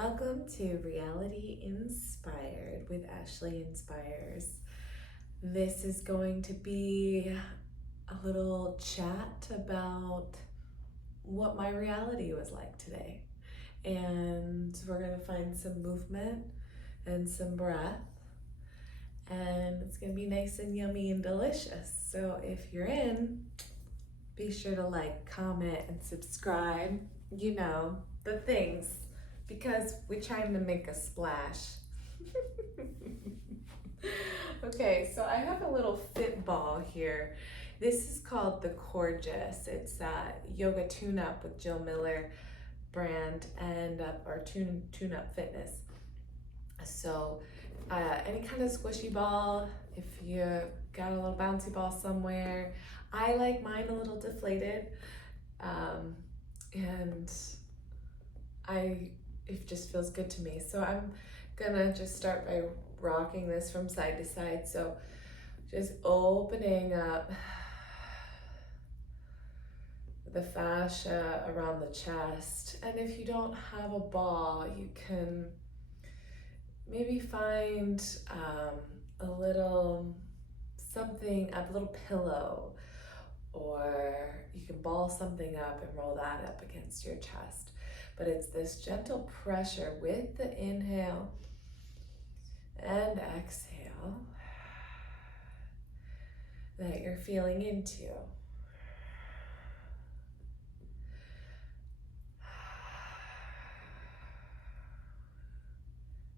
Welcome to Reality Inspired with Ashley Inspires. This is going to be a little chat about what my reality was like today. And we're going to find some movement and some breath. And it's going to be nice and yummy and delicious. So if you're in, be sure to like, comment, and subscribe. You know, the things. Because we're trying to make a splash. Okay, so I have a little fit ball here. This is called the Gorgeous. It's Yoga Tune Up with Jill Miller brand and or Tune Up Fitness. So any kind of squishy ball, if you got a little bouncy ball somewhere. I like mine a little deflated, and it just feels good to me. So I'm gonna just start by rocking this from side to side. So just opening up the fascia around the chest. And if you don't have a ball, you can maybe find a little something, a little pillow, or you can ball something up and roll that up against your chest. But it's this gentle pressure with the inhale and exhale that you're feeling into.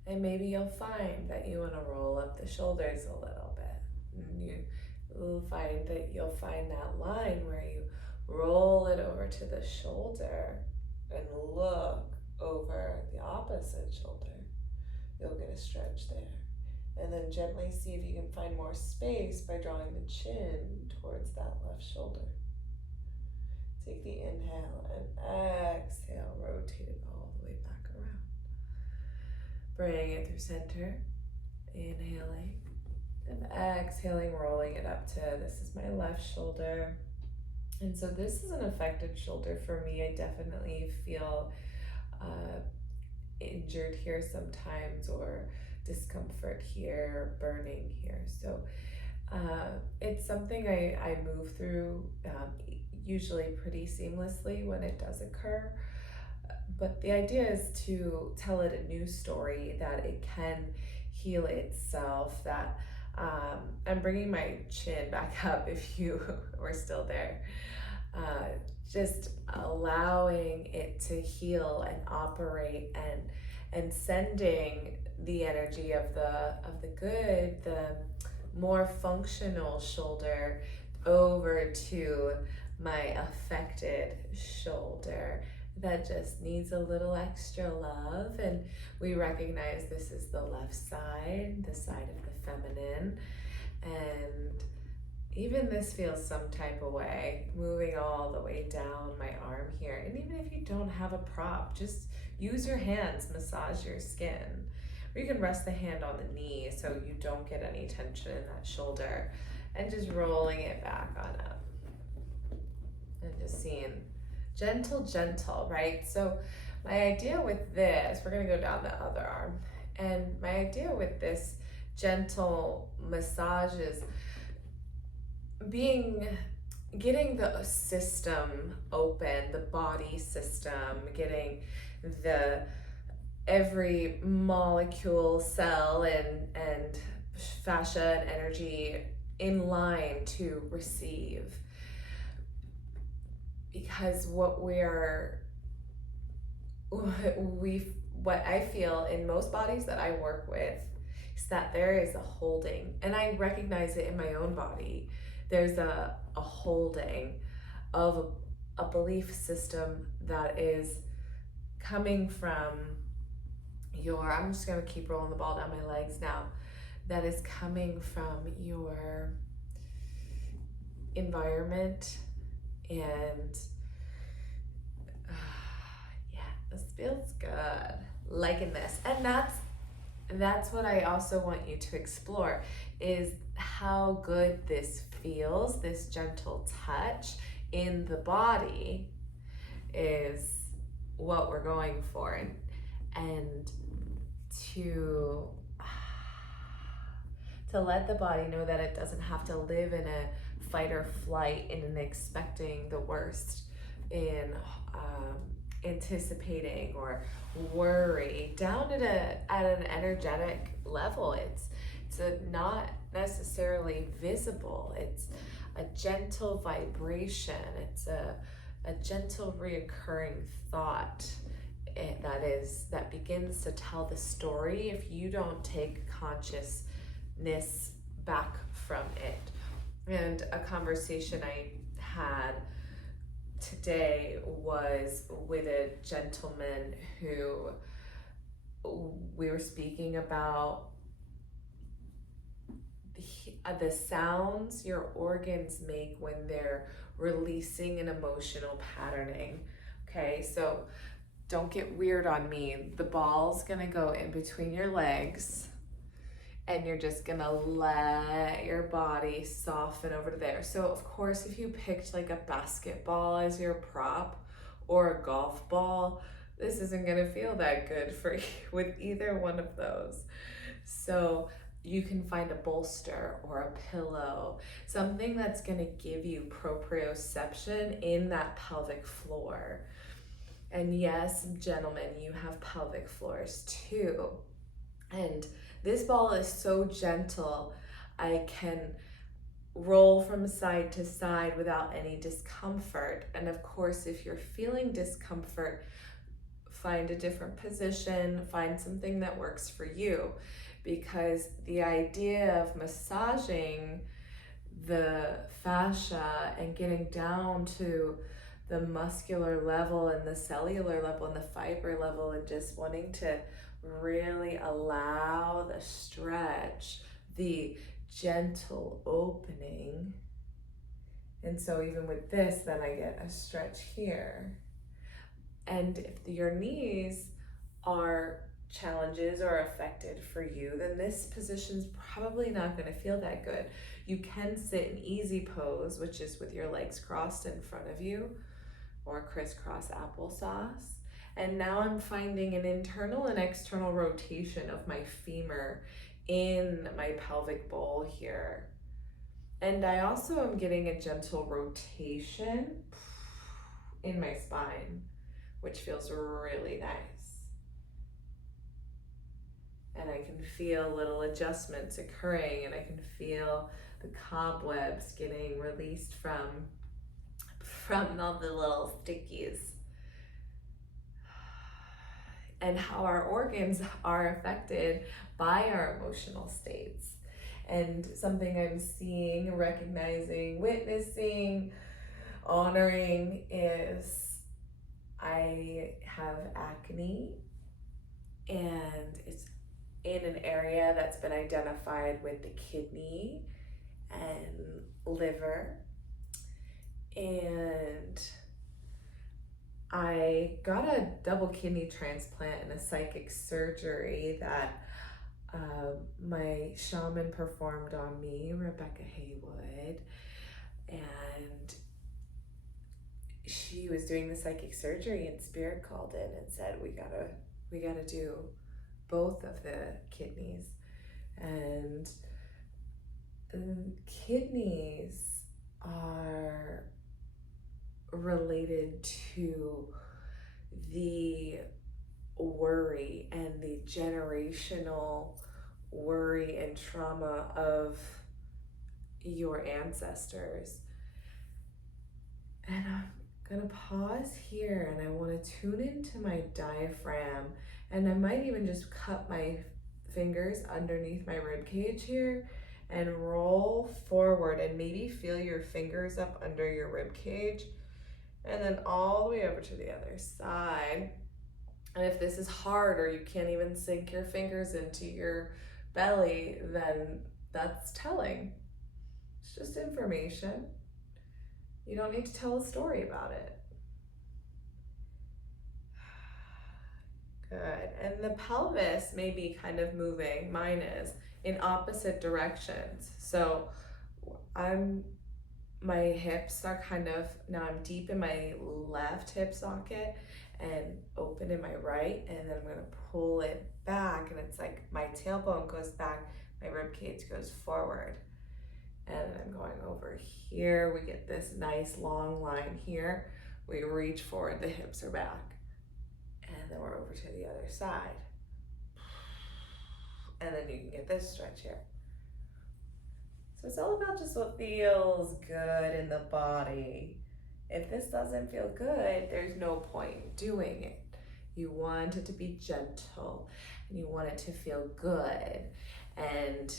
And maybe you'll find that you want to roll up the shoulders a little bit. And you will find that you'll find that line where you roll it over to the shoulder and look over the opposite shoulder. You'll get a stretch there. And then gently see if you can find more space by drawing the chin towards that left shoulder. Take the inhale and exhale, rotate it all the way back around. Bring it through center, inhaling and exhaling, rolling it up to, this is my left shoulder. And so this is an affected shoulder for me. I definitely feel injured here sometimes, or discomfort here, burning here. So it's something I move through usually pretty seamlessly when it does occur. But the idea is to tell it a new story, that it can heal itself, that I'm bringing my chin back up if you were still there. Just allowing it to heal and operate, and sending the energy of the good, the more functional shoulder over to my affected shoulder that just needs a little extra love. And we recognize this is the left side, the side of the feminine, and even this feels some type of way, moving all the way down my arm here. And even if you don't have a prop, just use your hands, massage your skin. Or you can rest the hand on the knee so you don't get any tension in that shoulder, and just rolling it back on up. And just seeing gentle, right? So my idea with this, we're gonna go down the other arm. And my idea with this gentle massage is getting the system open, the body system, getting the every molecule, cell, and fascia and energy in line to receive. Because what I feel in most bodies that I work with is that there is a holding, and I recognize it in my own body. There's a holding of a belief system that is coming from your, I'm just gonna keep rolling the ball down my legs now, that is coming from your environment. And yeah, this feels good, liking this. And that's what I also want you to explore, is how good this feels, this gentle touch in the body is what we're going for. and to let the body know that it doesn't have to live in a fight or flight and in expecting the worst, in anticipating or worry down at an energetic level. It's not necessarily visible. It's a gentle vibration. It's a gentle reoccurring thought that begins to tell the story if you don't take consciousness back from it. And a conversation I had today was with a gentleman who we were speaking about the sounds your organs make when they're releasing an emotional patterning. Okay, so don't get weird on me. The ball's gonna go in between your legs, and you're just gonna let your body soften over to there. So of course, if you picked like a basketball as your prop or a golf ball, this isn't gonna feel that good for you with either one of those. So you can find a bolster or a pillow, something that's gonna give you proprioception in that pelvic floor. And yes, gentlemen, you have pelvic floors too. And this ball is so gentle, I can roll from side to side without any discomfort. And of course, if you're feeling discomfort, find a different position, find something that works for you. Because the idea of massaging the fascia and getting down to the muscular level and the cellular level and the fiber level, and just wanting to really allow the stretch, the gentle opening. And so even with this, then I get a stretch here. And if your knees are challenges or affected for you, then this position's probably not going to feel that good. You can sit in easy pose, which is with your legs crossed in front of you, or crisscross applesauce. And now I'm finding an internal and external rotation of my femur in my pelvic bowl here. And I also am getting a gentle rotation in my spine, which feels really nice. And I can feel little adjustments occurring, and I can feel the cobwebs getting released from all the little stickies. And how our organs are affected by our emotional states. And something I'm seeing, recognizing, witnessing, honoring is I have acne, and it's in an area that's been identified with the kidney and liver. And I got a double kidney transplant and a psychic surgery that my shaman performed on me, Rebecca Haywood. And she was doing the psychic surgery, and Spirit called in and said, we gotta do both of the kidneys. And kidneys are related to the worry and the generational worry and trauma of your ancestors. And I'm gonna pause here, and I want to tune into my diaphragm, and I might even just cup my fingers underneath my rib cage here and roll forward, and maybe feel your fingers up under your rib cage, and then all the way over to the other side. And if this is hard, or you can't even sink your fingers into your belly, then that's telling. It's just information. You don't need to tell a story about it. Good. And the pelvis may be kind of moving, mine is, in opposite directions. So my hips are kind of, now I'm deep in my left hip socket, and open in my right, and then I'm gonna pull it back, and it's like my tailbone goes back, my rib cage goes forward. And I'm going over here. We get this nice long line here. We reach forward, the hips are back. And then we're over to the other side. And then you can get this stretch here. So it's all about just what feels good in the body. If this doesn't feel good, there's no point doing it. You want it to be gentle, and you want it to feel good, and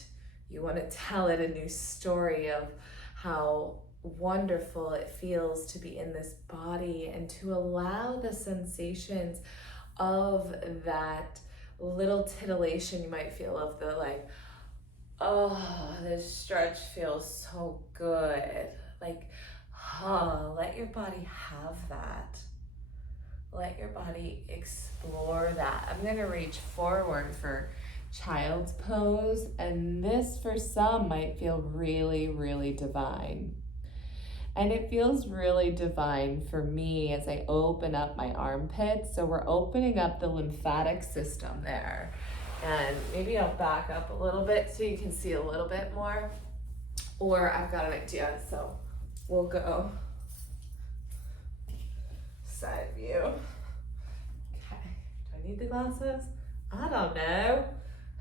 you want to tell it a new story of how wonderful it feels to be in this body, and to allow the sensations of that little titillation you might feel of the like, oh, this stretch feels so good. Like, let your body have that. Let your body explore that. I'm gonna reach forward for child's pose, and this for some might feel really, really divine. And it feels really divine for me as I open up my armpits. So we're opening up the lymphatic system there. And maybe I'll back up a little bit so you can see a little bit more. Or I've got an idea, so we'll go side view. Okay, do I need the glasses? I don't know.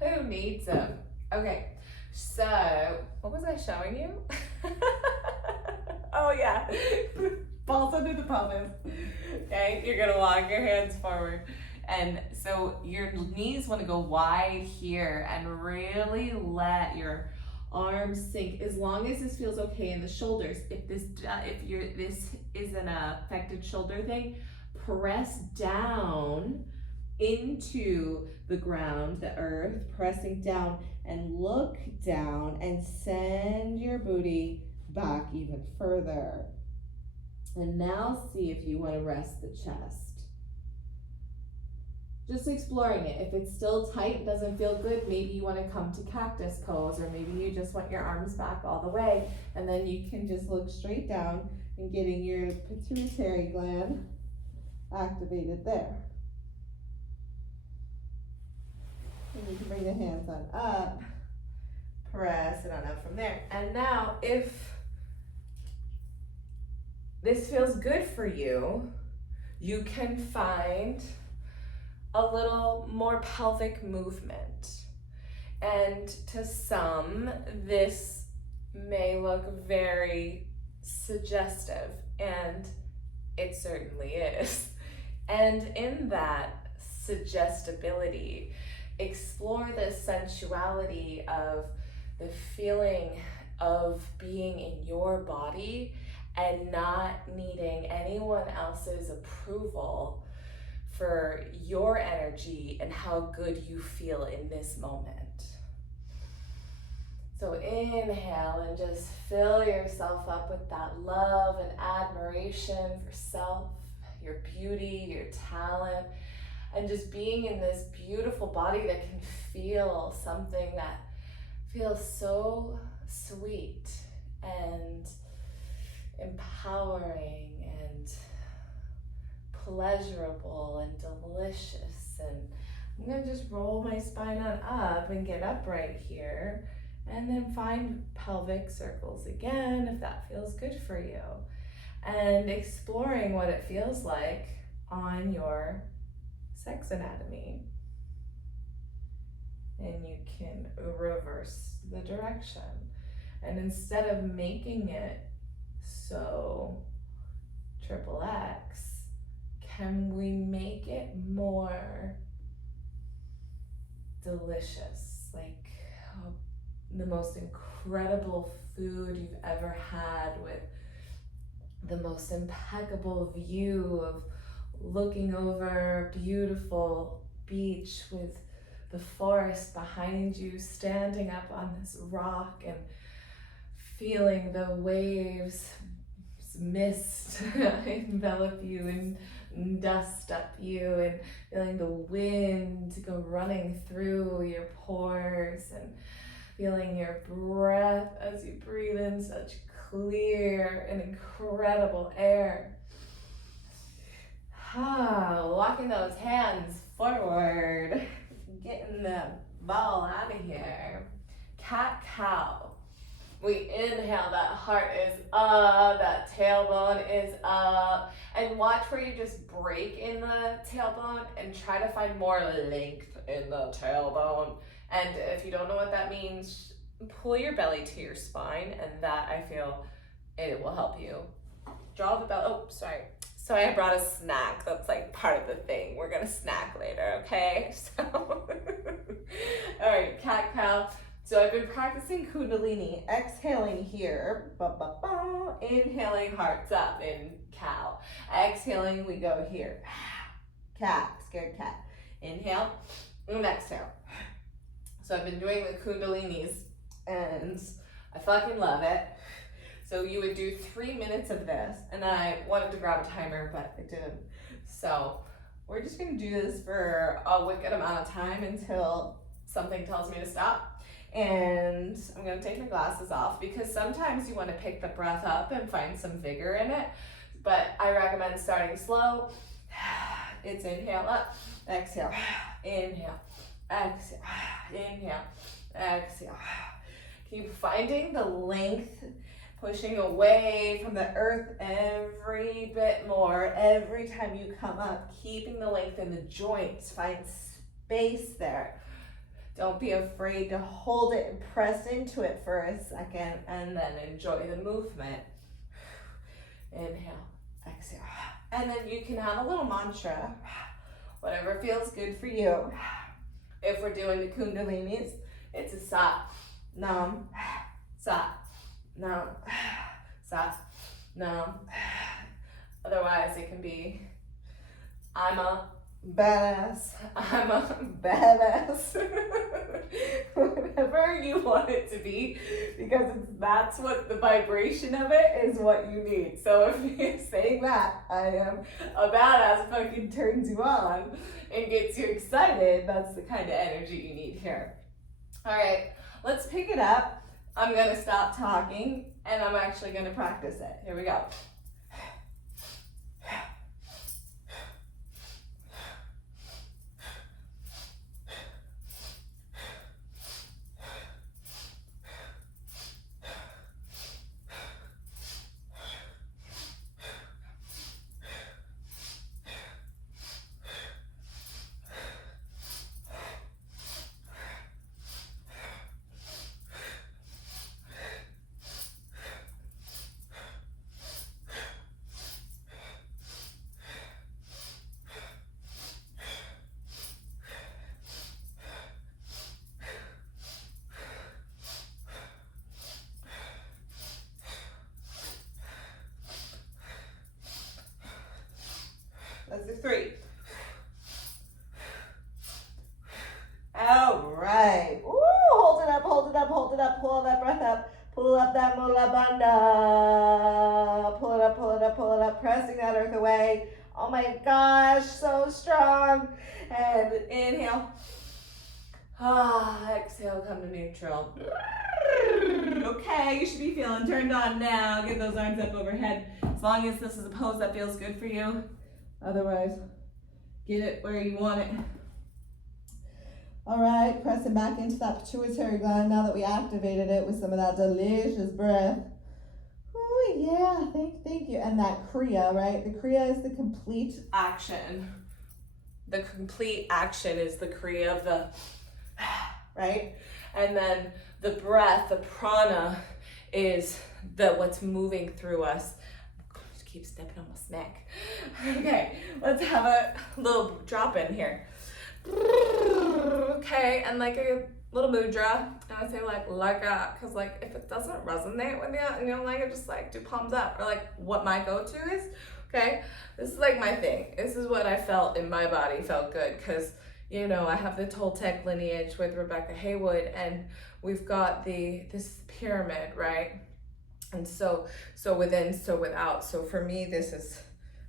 Who needs them? Okay, so what was I showing you? Oh yeah, balls under the pelvis. Okay, you're gonna walk your hands forward. And so your knees wanna go wide here and really let your arms sink, as long as this feels okay in the shoulders. If this is an affected shoulder thing, press down into the ground, the earth, pressing down, and look down and send your booty back even further. And now see if you want to rest the chest. Just exploring it. If it's still tight, doesn't feel good, maybe you want to come to cactus pose, or maybe you just want your arms back all the way, and then you can just look straight down and getting your pituitary gland activated there. And you can bring the hands on up, press it on up from there. And now if this feels good for you, you can find a little more pelvic movement. And to some, this may look very suggestive, and it certainly is. And in that suggestibility, explore the sensuality of the feeling of being in your body and not needing anyone else's approval for your energy and how good you feel in this moment. So inhale and just fill yourself up with that love and admiration for self, your beauty, your talent, and just being in this beautiful body that can feel something that feels so sweet and empowering and pleasurable and delicious. And I'm gonna just roll my spine on up and get upright here, and then find pelvic circles again if that feels good for you, and exploring what it feels like on your sex anatomy. And you can reverse the direction, and instead of making it so triple X, can we make it more delicious, like the most incredible food you've ever had, with the most impeccable view of looking over a beautiful beach with the forest behind you, standing up on this rock and feeling the waves mist envelop you and dust up you, and feeling the wind go running through your pores, and feeling your breath as you breathe in such clear and incredible air. Walking those hands forward, getting the ball out of here. Cat cow. We inhale, that heart is up, that tailbone is up. And watch where you just break in the tailbone and try to find more length in the tailbone. And if you don't know what that means, pull your belly to your spine, and that, I feel, it will help you. Draw the belly. Oh, sorry. So I brought a snack. That's like part of the thing. We're gonna snack later, okay? So, all right, cat cow. So I've been practicing Kundalini, exhaling here, inhaling, hearts up in cow. Exhaling, we go here. Cat, scared cat. Inhale and exhale. So I've been doing the Kundalinis and I fucking love it. So you would do 3 minutes of this, and I wanted to grab a timer, but I didn't. So we're just gonna do this for a wicked amount of time until something tells me to stop. And I'm gonna take my glasses off because sometimes you wanna pick the breath up and find some vigor in it, but I recommend starting slow. It's inhale up, exhale, inhale, exhale, inhale, exhale. Keep finding the length, pushing away from the earth every bit more. Every time you come up, keeping the length in the joints. Find space there. Don't be afraid to hold it and press into it for a second, and then enjoy the movement. Inhale, exhale. And then you can have a little mantra, whatever feels good for you. If we're doing the Kundalinis, it's a sat, nam, sat, nam, sat, nam. Otherwise, it can be, I'm a badass, I'm a badass. Whatever you want it to be, because that's what the vibration of it is what you need. So if you're saying that I am a badass fucking turns you on and gets you excited, that's the kind of energy you need here. All right, let's pick it up. I'm gonna stop talking and I'm actually gonna practice it. Here we go. Let's do 3. All right. Woo, hold it up, hold it up, hold it up. Pull that breath up. Pull up that mula bandha. Pull it up, pull it up, pull it up. Pressing that earth away. Oh my gosh, so strong. And inhale. Exhale, come to neutral. Okay, you should be feeling turned on now. Get those arms up overhead. As long as this is a pose that feels good for you. Otherwise, get it where you want it. All right, pressing back into that pituitary gland now that we activated it with some of that delicious breath. Oh yeah, thank you. And that Kriya, right? The Kriya is the complete action. The complete action is the Kriya of the, right? And then the breath, the prana, is the what's moving through us. Keep stepping on my snack. Okay, let's have a little drop in here. Okay, and like a little mudra. And I say like a, because like if it doesn't resonate with you and you don't like it, just like do palms up. Or like what my go-to is. Okay, this is like my thing. This is what I felt in my body, felt good. Because, you know, I have the Toltec lineage with Rebecca Haywood, and we've got this pyramid, right? And so within, so without. So for me, this is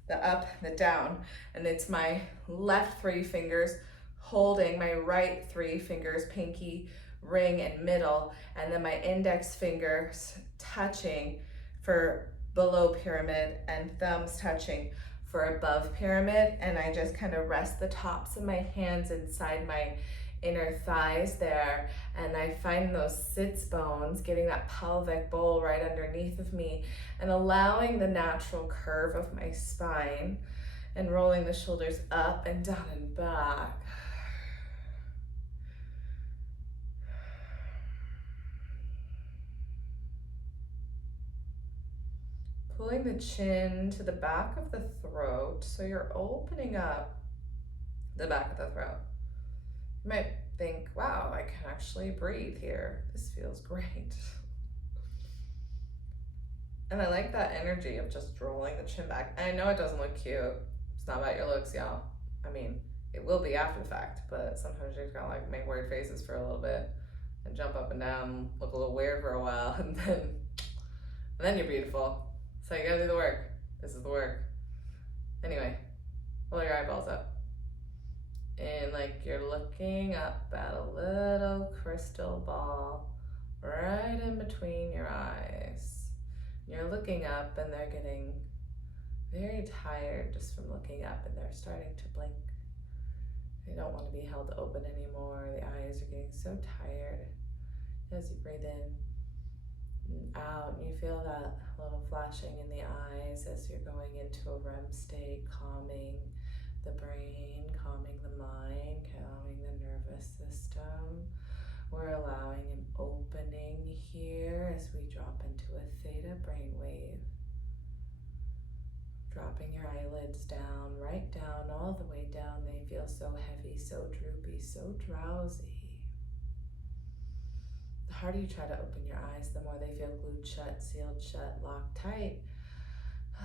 the up, the down, and it's my left 3 fingers holding my right 3 fingers, pinky, ring, and middle, and then my index fingers touching for below pyramid and thumbs touching for above pyramid, and I just kind of rest the tops of my hands inside my inner thighs there, and I find those sits bones, getting that pelvic bowl right underneath of me and allowing the natural curve of my spine and rolling the shoulders up and down and back. Pulling the chin to the back of the throat, so you're opening up the back of the throat. You might think, wow, I can actually breathe here. This feels great. And I like that energy of just rolling the chin back. And I know it doesn't look cute. It's not about your looks, y'all. I mean, it will be after the fact, but sometimes you just gotta like make weird faces for a little bit and jump up and down, look a little weird for a while, and then you're beautiful. So you gotta do the work. This is the work. Anyway, roll your eyeballs up. And like you're looking up at a little crystal ball right in between your eyes. You're looking up and they're getting very tired just from looking up, and they're starting to blink. They don't want to be held open anymore. The eyes are getting so tired. As you breathe in and out, and you feel that little flashing in the eyes as you're going into a REM state, calming the brain, calming the mind, calming the nervous system. We're allowing an opening here as we drop into a theta brainwave. Dropping your eyelids down, right down, all the way down. They feel so heavy, so droopy, so drowsy. The harder you try to open your eyes, the more they feel glued shut, sealed shut, locked tight.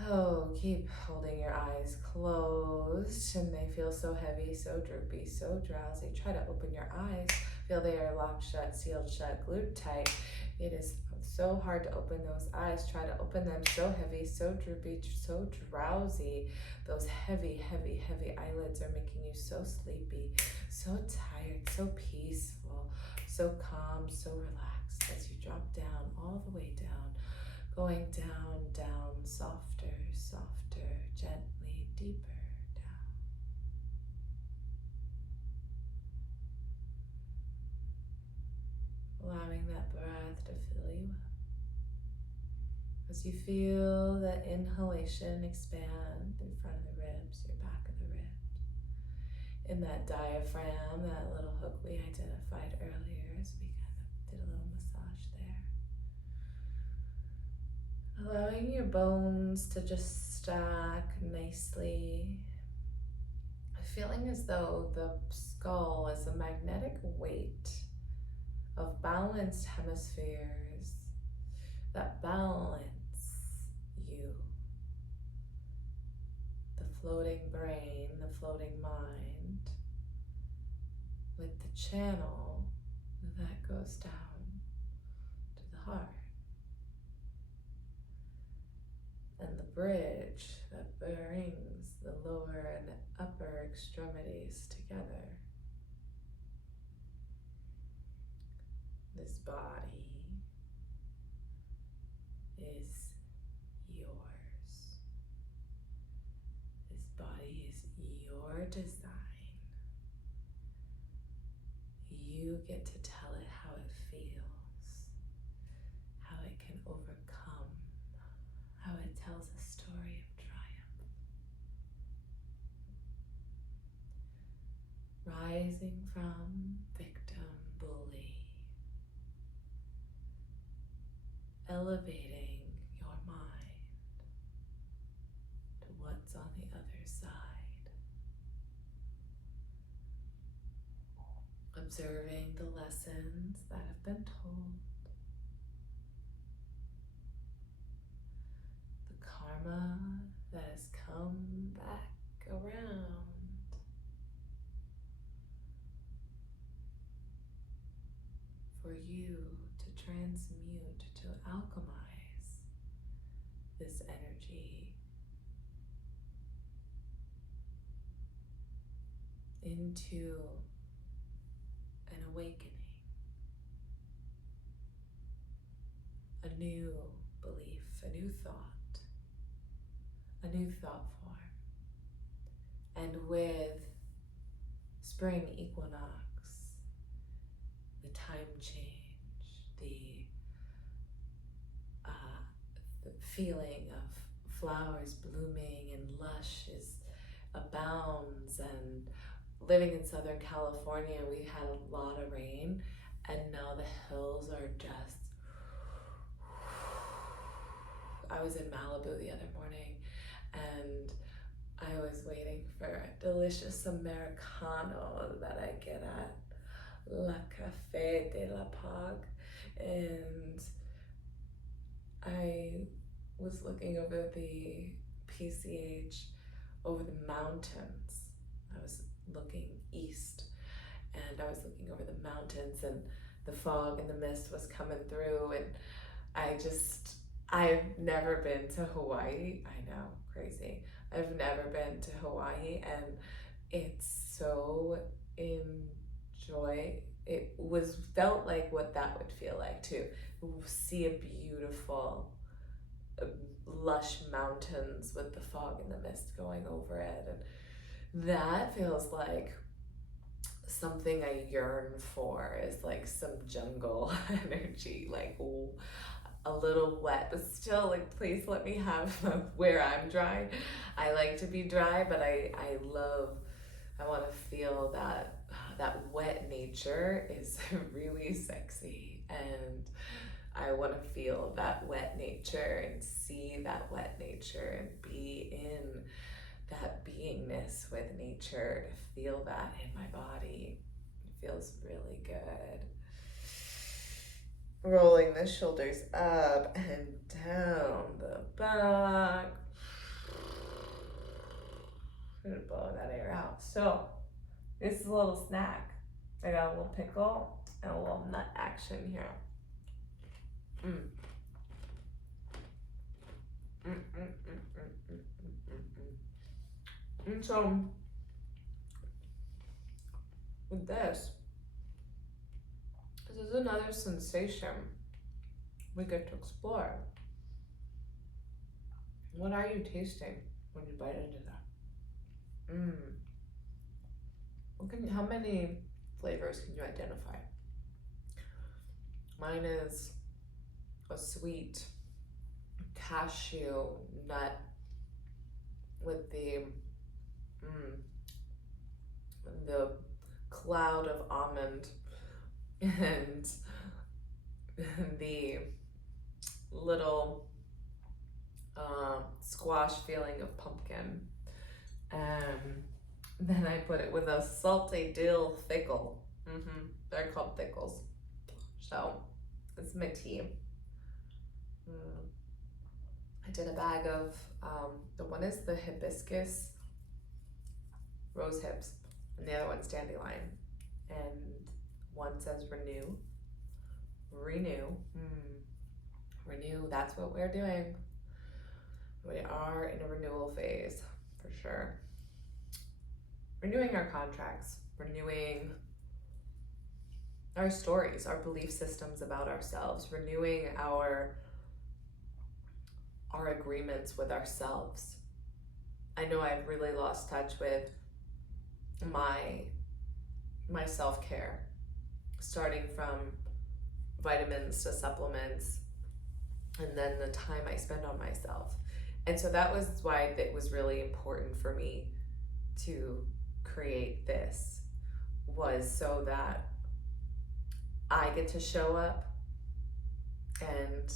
Oh, keep holding your eyes closed, and they feel so heavy, so droopy, so drowsy. Try to open your eyes. Feel they are locked shut, sealed shut, glued tight. It is so hard to open those eyes. Try to open them. So heavy, so droopy, so drowsy. Those heavy, heavy, heavy eyelids are making you so sleepy, so tired, so peaceful, so calm, so relaxed as you drop down, all the way down, going down, down, softer, softer, gently, deeper down. Allowing that breath to fill you up. As you feel that inhalation expand in front of the ribs, your back of the ribs. In that diaphragm, that little hook we identified earlier as we kind of did a little massage there. Allowing your bones to just stack nicely. Feeling as though the skull is a magnetic weight of balanced hemispheres that balance you. The floating brain, the floating mind, with the channel that goes down to the heart. And the bridge that brings the lower and upper extremities together. This body is yours. This body is your design. You get to tell it how it feels, how it can overcome, how it tells a story of triumph. Rising from victim bully. Elevating your mind to what's on the other side. Observing the lessons that have been told. The karma that has come back around. For you to transmute, to alchemize this energy into an awakening, a new belief, a new thought form. And with spring equinox, the time change, the feeling of flowers blooming and lush is abounds. And living in Southern California, we had a lot of rain, and now the hills are just, I was in Malibu the other morning, and I was waiting for a delicious Americano that I get at La Café de la Pag, and I was looking over the PCH over the mountains. I was looking east, and I was looking over the mountains, and the fog and the mist was coming through, and I've never been to Hawaii. I know, crazy. I've never been to Hawaii, and it's so felt like what that would feel like to see a beautiful, lush mountains with the fog and the mist going over it. And that feels like something I yearn for, is like some jungle energy, like a little wet, but still, like, please let me have where I'm dry. I like to be dry, but I want to feel that wet nature is really sexy, and I want to feel that wet nature and see that wet nature and be in that beingness with nature, to feel that in my body. It feels really good. Rolling the shoulders up and down the back. I'm gonna blow that air out. So this is a little snack. I got a little pickle and a little nut action here. And so with this is another sensation we get to explore. What are you tasting when you bite into that? How many flavors can you identify? Mine is a sweet cashew nut with the cloud of almond and the little squash feeling of pumpkin. And then I put it with a salty dill thickle. They're called thickles. So it's my tea. I did a bag of, the one is the hibiscus rose hips, and the other one's dandelion. And one says renew. Renew, that's what we're doing. We are in a renewal phase, for sure. Renewing our contracts, renewing our stories, our belief systems about ourselves, renewing our agreements with ourselves. I know I've really lost touch with my self-care, starting from vitamins to supplements, and then the time I spend on myself. And so that was why it was really important for me to create this, was so that I get to show up, and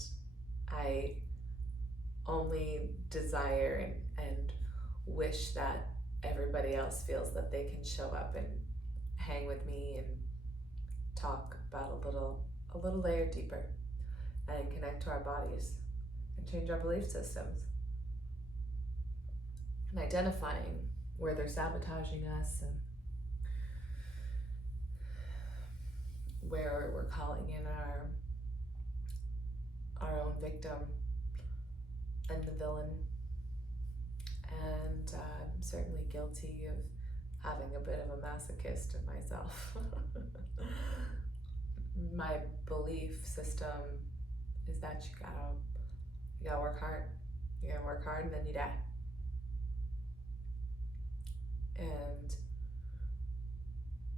I only desire and wish that everybody else feels that they can show up and hang with me and talk about a little layer deeper, and connect to our bodies and change our belief systems, and identifying where they're sabotaging us and where we're calling in our own victim and the villain. And I'm certainly guilty of having a bit of a masochist in myself. My belief system is that you gotta work hard. You gotta work hard and then you die. And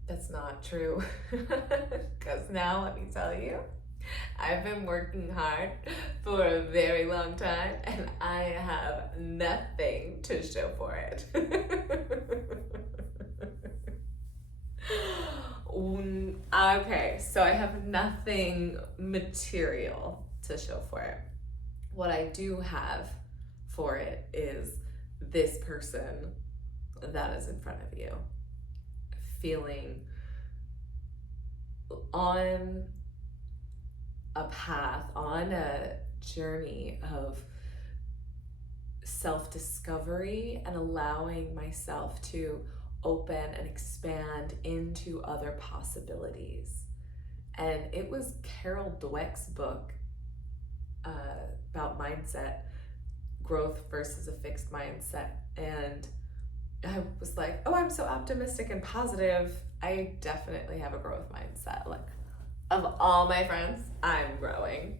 that's not true. Because now, let me tell you, I've been working hard for a very long time and I have nothing to show for it. Okay, so I have nothing material to show for it. What I do have for it is this person that is in front of you, feeling on a path, on a journey of self-discovery and allowing myself to open and expand into other possibilities. And it was Carol Dweck's book about mindset, growth versus a fixed mindset. And I was like, oh, I'm so optimistic and positive. I definitely have a growth mindset. Like, of all my friends, I'm growing.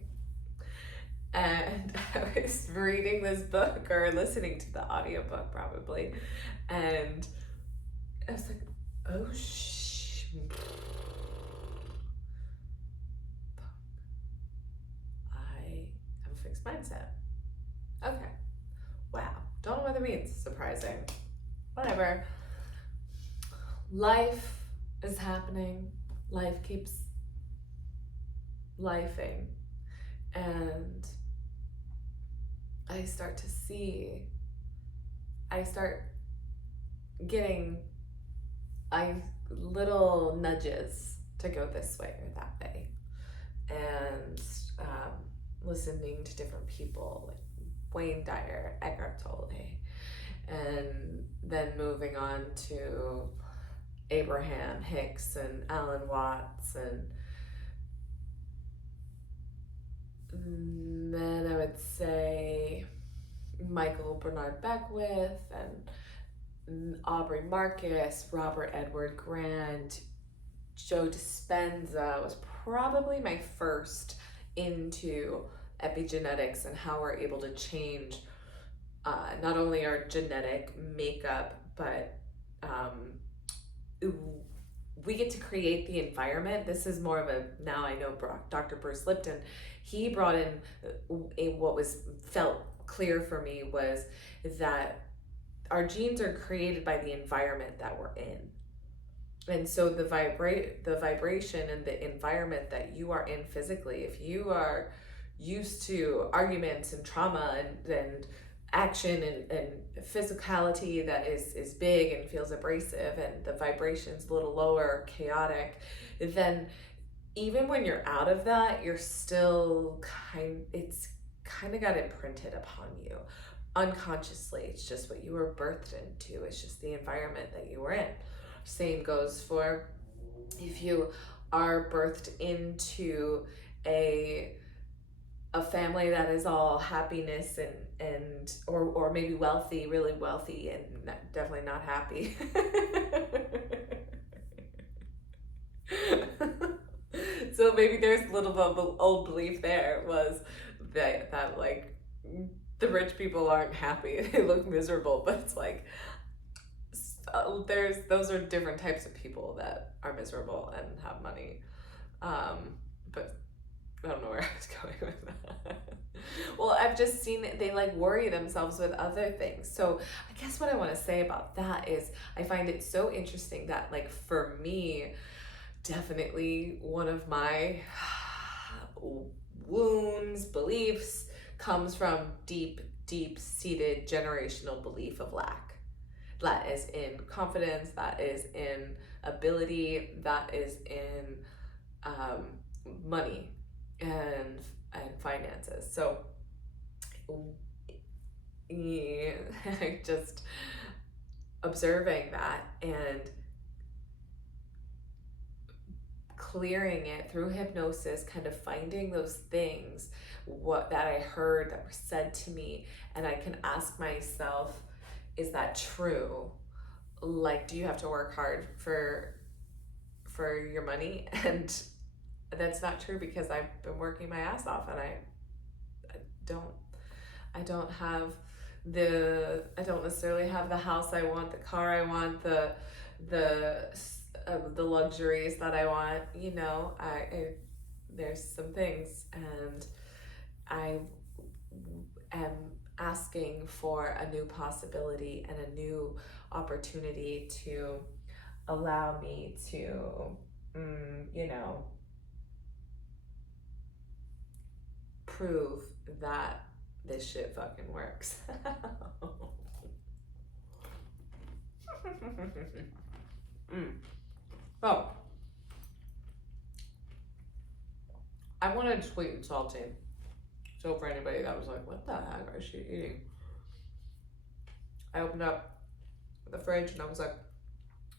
And I was reading this book or listening to the audiobook probably. And I was like, oh, I have a fixed mindset. Okay. Wow. Don't know what that means. Surprising. Whatever. Life is happening. Life keeps lifing. And I start getting little nudges to go this way or that way. And listening to different people like Wayne Dyer, Eckhart Tolle, and then moving on to Abraham Hicks and Alan Watts, and then I would say Michael Bernard Beckwith and Aubrey Marcus, Robert Edward Grant, Joe Dispenza was probably my first into epigenetics and how we're able to change not only our genetic makeup, but we get to create the environment. This is more of a, now I know Dr. Bruce Lipton, he brought in what was felt clear for me was that our genes are created by the environment that we're in. And so the vibration and the environment that you are in physically, if you are used to arguments and trauma and action and physicality that is big and feels abrasive, and the vibration's a little lower, chaotic, then even when you're out of that, you're still it's kind of got imprinted upon you unconsciously. It's just what you were birthed into. It's just the environment that you were in. Same goes for if you are birthed into a family that is all happiness and or maybe wealthy, really wealthy, and definitely not happy. So maybe there's a little bit of an old belief there was that like the rich people aren't happy, they look miserable, but it's like those are different types of people that are miserable and have money. But I don't know where I was going with that. Well, I've just seen they like worry themselves with other things. So I guess what I want to say about that is I find it so interesting that, like, for me, definitely one of my wounds, beliefs comes from deep-seated generational belief of lack. That is in confidence, that is in ability, that is in money and finances. So just observing that and clearing it through hypnosis, kind of finding those things that I heard that were said to me, and I can ask myself, is that true? Like, do you have to work hard for your money? And that's not true, because I've been working my ass off and I don't have I don't necessarily have the house I want, the car I want, the luxuries that I want. You know, I there's some things, and I am asking for a new possibility and a new opportunity to allow me to, you know, prove that this shit fucking works. Oh, I wanted sweet and salty. So for anybody that was like, what the heck is she eating? I opened up the fridge and I was like,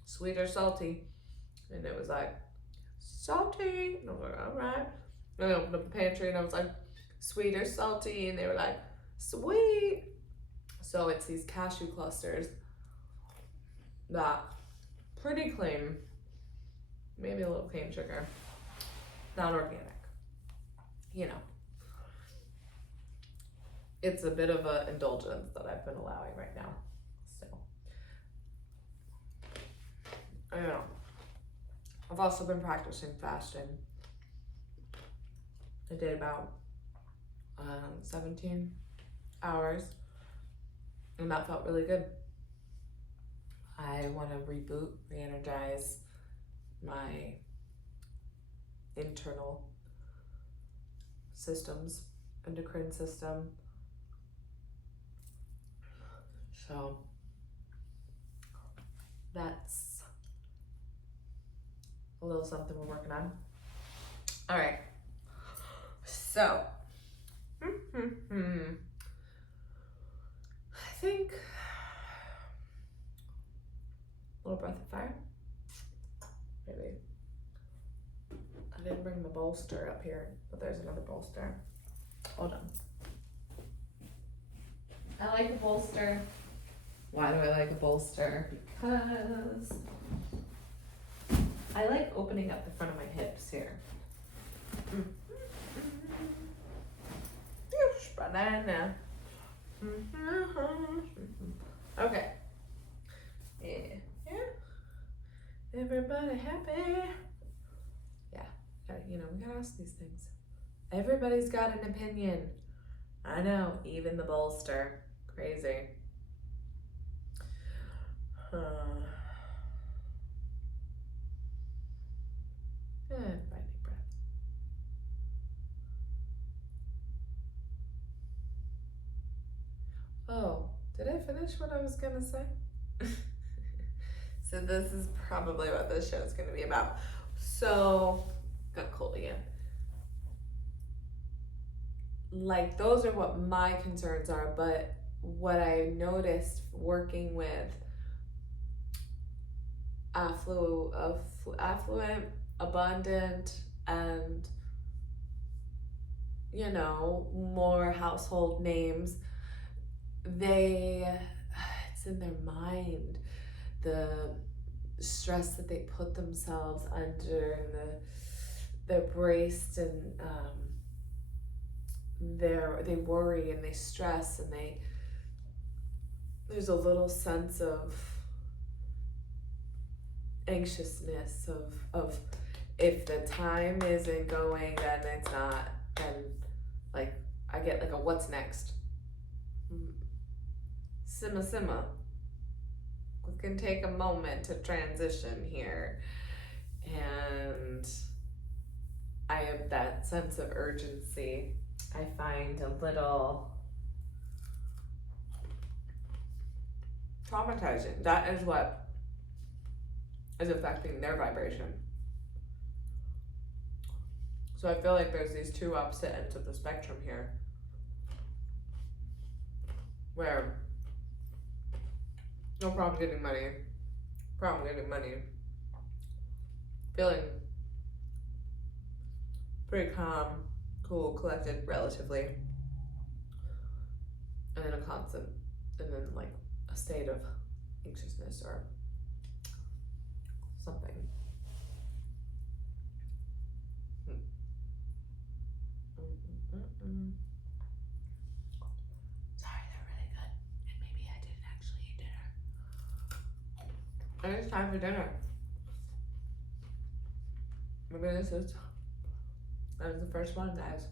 sweet or salty? And it was like, salty. And I was like, all right. And I opened up the pantry and I was like, sweet or salty? And they were like, sweet. So it's these cashew clusters that pretty clean, maybe a little cane sugar, not organic. You know, it's a bit of an indulgence that I've been allowing right now. So, I don't know. I've also been practicing fasting. I did about 17 hours, and that felt really good. I want to reboot, re-energize my internal systems, endocrine system. So that's a little something we're working on. All right. So, I think a little breath of fire. Maybe. I didn't bring the bolster up here, but there's another bolster. Hold on. I like a bolster. Why do I like a bolster? Because I like opening up the front of my hips here. Banana. Okay. Yeah. Everybody happy. Yeah. You know, we gotta ask these things. Everybody's got an opinion. I know, even the bolster. Crazy. Deep breath. Oh, did I finish what I was gonna say? So this is probably what this show is gonna be about. So, got cold again. Like, those are what my concerns are, but what I noticed working with affluent, abundant, and, you know, more household names, it's in their mind, the stress that they put themselves under, and they're braced, and they worry and they stress, and there's a little sense of anxiousness of if the time isn't going, then it's not, and like I get like a what's next. Simma. We can take a moment to transition here, and I have that sense of urgency. I find a little traumatizing. That is what is affecting their vibration. So I feel like there's these two opposite ends of the spectrum here, where no problem getting money, feeling pretty calm, cool, collected relatively, and then like a state of anxiousness or something. Sorry, they're really good. it's time for dinner. Maybe that was the first one, guys.